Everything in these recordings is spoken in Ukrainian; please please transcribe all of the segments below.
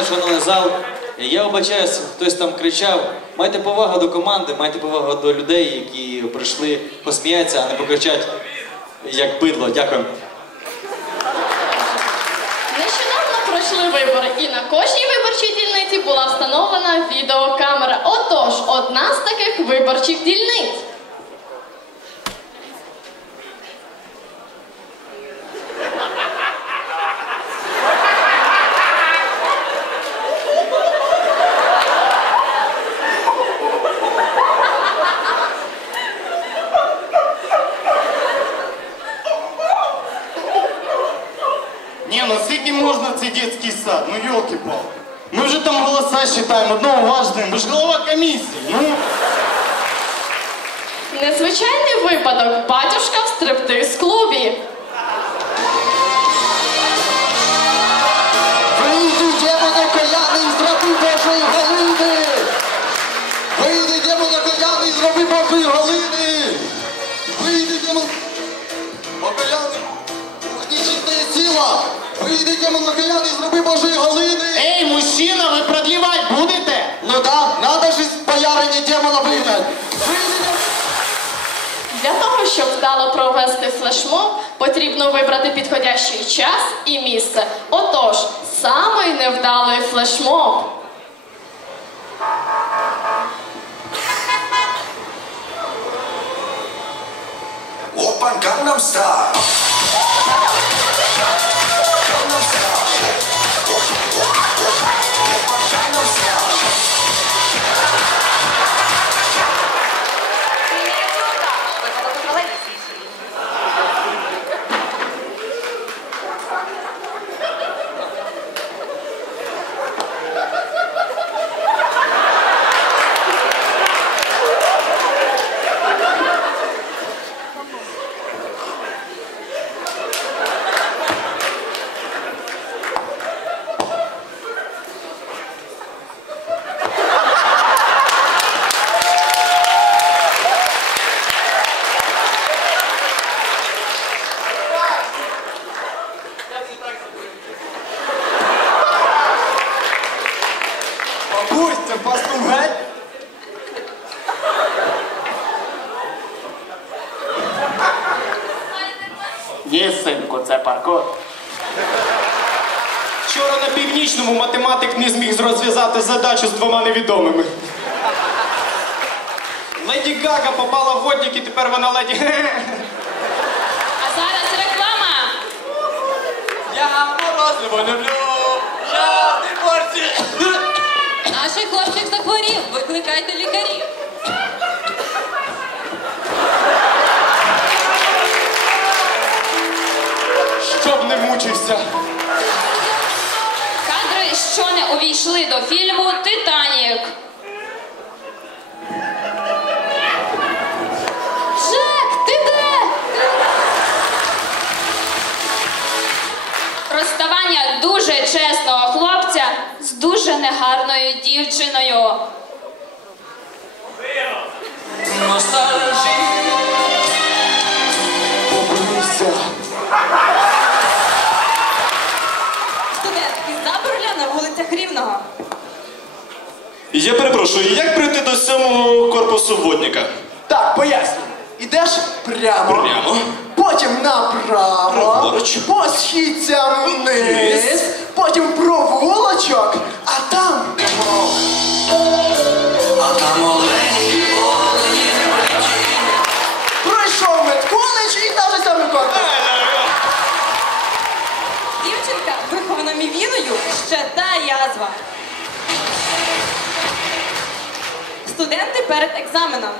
мене, шановний зал. Я вибачаюсь, хтось там кричав. Майте повагу до команди, майте повагу до людей, які прийшли посміятися, а не покричать як бидло. Дякую. Нещодавно пройшли вибори, і на кожній виборчій дільниці була встановлена відеокамера. Отож, одна з таких виборчих дільниць. Не, ну скільки можна цей дитячий сад? Ну йолки палки Ми вже там голоса считаємо, одного важне. Ми ж голова комісії. Ну, Незвичайний випадок. Батюшка в стриптиз-клубі. Вийди, Вийди, демон околяний, зроби Божої Галини! ей, мужчина, ви продлівати будете? Ну да, надо ж із боярині демона вигнати! Вийди, демон... Для того, щоб вдало провести флешмоб, потрібно вибрати підходящий час і місце. Отож, самий невдалий флешмоб. 오빤 강남스타일 emoção. Ні, синку, це паркор. Вчора на північному математик не зміг розв'язати задачу з двома невідомими. Леді Гага попала в водник і тепер вона леді. А зараз реклама. Я морозиво люблю! Я не порці! Наш хлопчик захворів, викликайте лікарів. Не мучився. Кадри, що не увійшли до фільму Титанік. Жек, ти де? Розставання дуже чесного хлопця з дуже негарною дівчиною. Побився! Я перепрошую, як прийти до сьомого корпусу водника? Так, поясню. Ідеш прямо. Прямо. Потім направо, Праворуч. по східцям вниз, Вниз. потім провулочок, а там А там олені, олені пройшов медколедж і та же саме корпус. Дівчинка, вихована мівіною, ще та язва. Студенти перед екзаменом.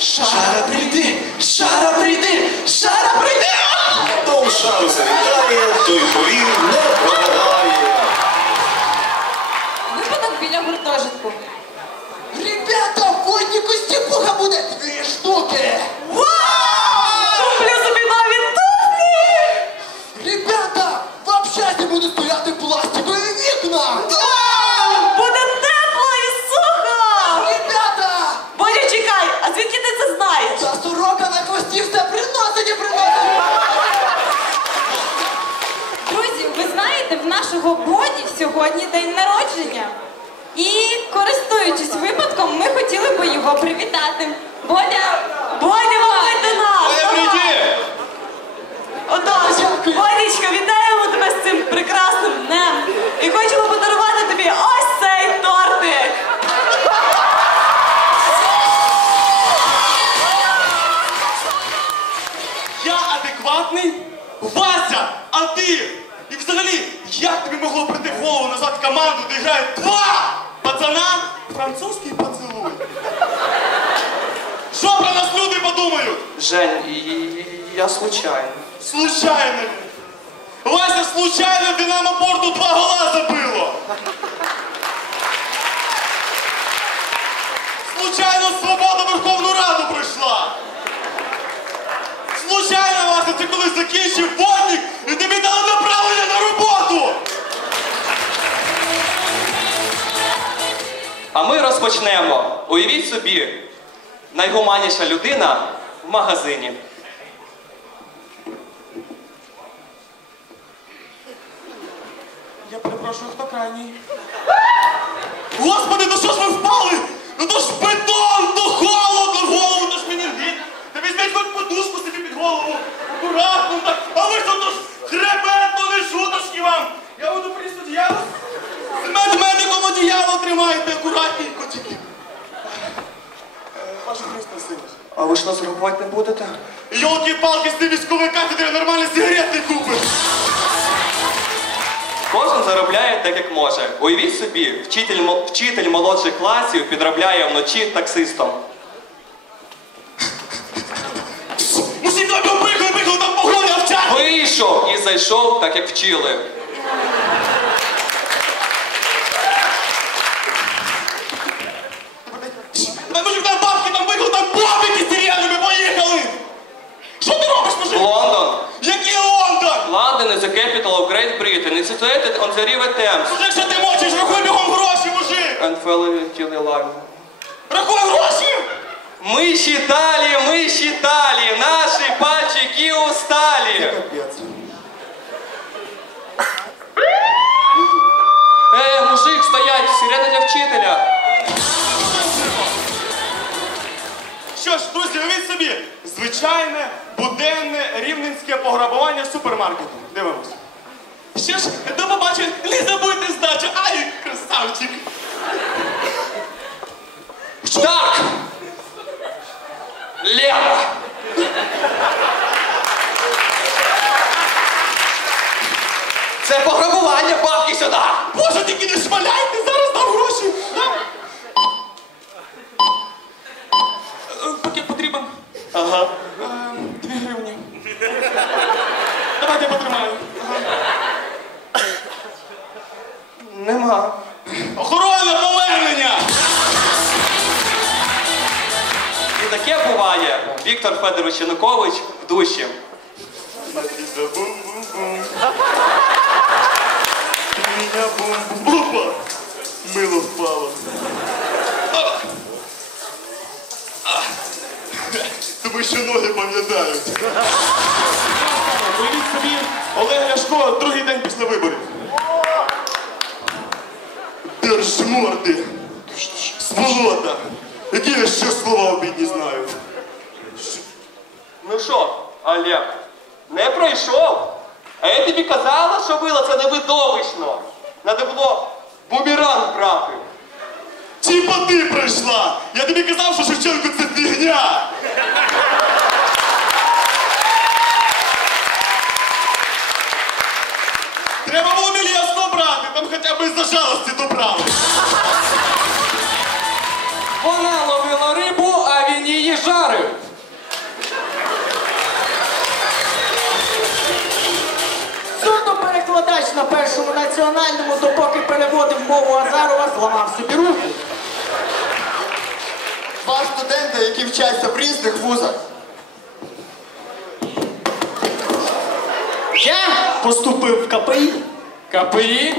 Шара прийди, шара прийди, шара прийди! Хто у шару завітає, той повір не прогадає. Випадок біля гуртожитку. Ребята, в воднику степуха буде нашого Боді сьогодні день народження. І користуючись випадком, ми хотіли би його привітати. Бодя, Бодя, мабуть, до нас! Отож, Бодічка, вітаємо тебе з цим прекрасним днем. І хочемо подарувати команду, де два пацана французький поцілуй? Що про нас люди подумають? Жень, я случайно. Случайно. Вася, случайно Динамо Порту два гола забило. Случайно свобода в Верховну Раду прийшла. Случайно, Вася, ти Розпочнемо. Уявіть собі, найгуманніша людина в магазині. Я перепрошую, хто крайній? Господи, ну що ж ми впали? Ну то ж бетон, то холодно, в голову, то ж мені геть. Та візьміть хоч подушку собі під голову. Акуратно так. А ви що то ж хребет, то не шуточки вам. Я буду приніс одіяло. З медмедиком одіяло тримайте, акуратненько тільки. Ваше Христос син. А ви ж нас рахувати не будете? Йолки-палки, з тим військової кафедри нормальний сигарет не купиш. Кожен заробляє так, як може. Уявіть собі, вчитель, мо- вчитель молодших класів підробляє вночі таксистом. Усі тебе бігли, бігли, там погоня овчар. Вийшов і зайшов так, як вчили. Там мужик, там бабки, там бігли, там бабики з сиренами, поїхали. Що ти робиш, мужик? Лондон. Який Лондон? London is the capital of Great Britain. It's situated on the river Thames. Мужик, що ти мочиш? Рахуй бігом гроші, мужик. And fellow till the line. Рахуй гроші. Мы считали, мы считали, наши пальчики устали. Эй, мужик, стоять, сирена для вчителя. Собі, звичайне, буденне, рівненське пограбування супермаркету. Дивимось. Що ж, до побачення, не забудьте здачу. Ай, красавчик. Так! Лево! Це пограбування, бабки сюди! Боже, тільки не шмаляйте, Віктор Федорович Янукович в душі. Меня бомбу. Опа! Мило впало. Тому що ноги пам'ятають. Уявіть собі, Олег Ляшко другий день після виборів. Держморди. Сволота. Які я ще слова обідні знаю. Ну що, Олег, не пройшов? А я тобі казала, що було це не видовищно. Надо було бумеранг брати. Типа ти прийшла! Я тобі казав, що Шевченко це фігня! Треба було Мілєвського брати, там хоча б із-за жалості добрали. На першому національному, допоки переводив мову Азарова, зламав собі руку. Два студенти, які вчаться в різних вузах. Я поступив в КПІ. КПІ?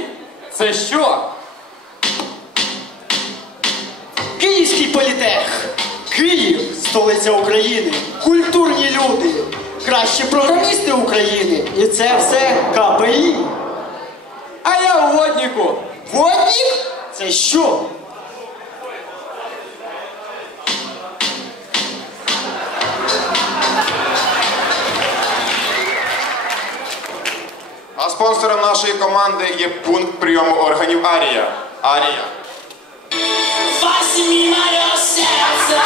Це що? Київський політех. Київ столиця України. Культурні люди. Кращі програмісти України. І це все КПІ. А я у водніку. Водник? І що? А спонсором нашої команди є пункт прийому органів Арія. Арія. Фасі моє серце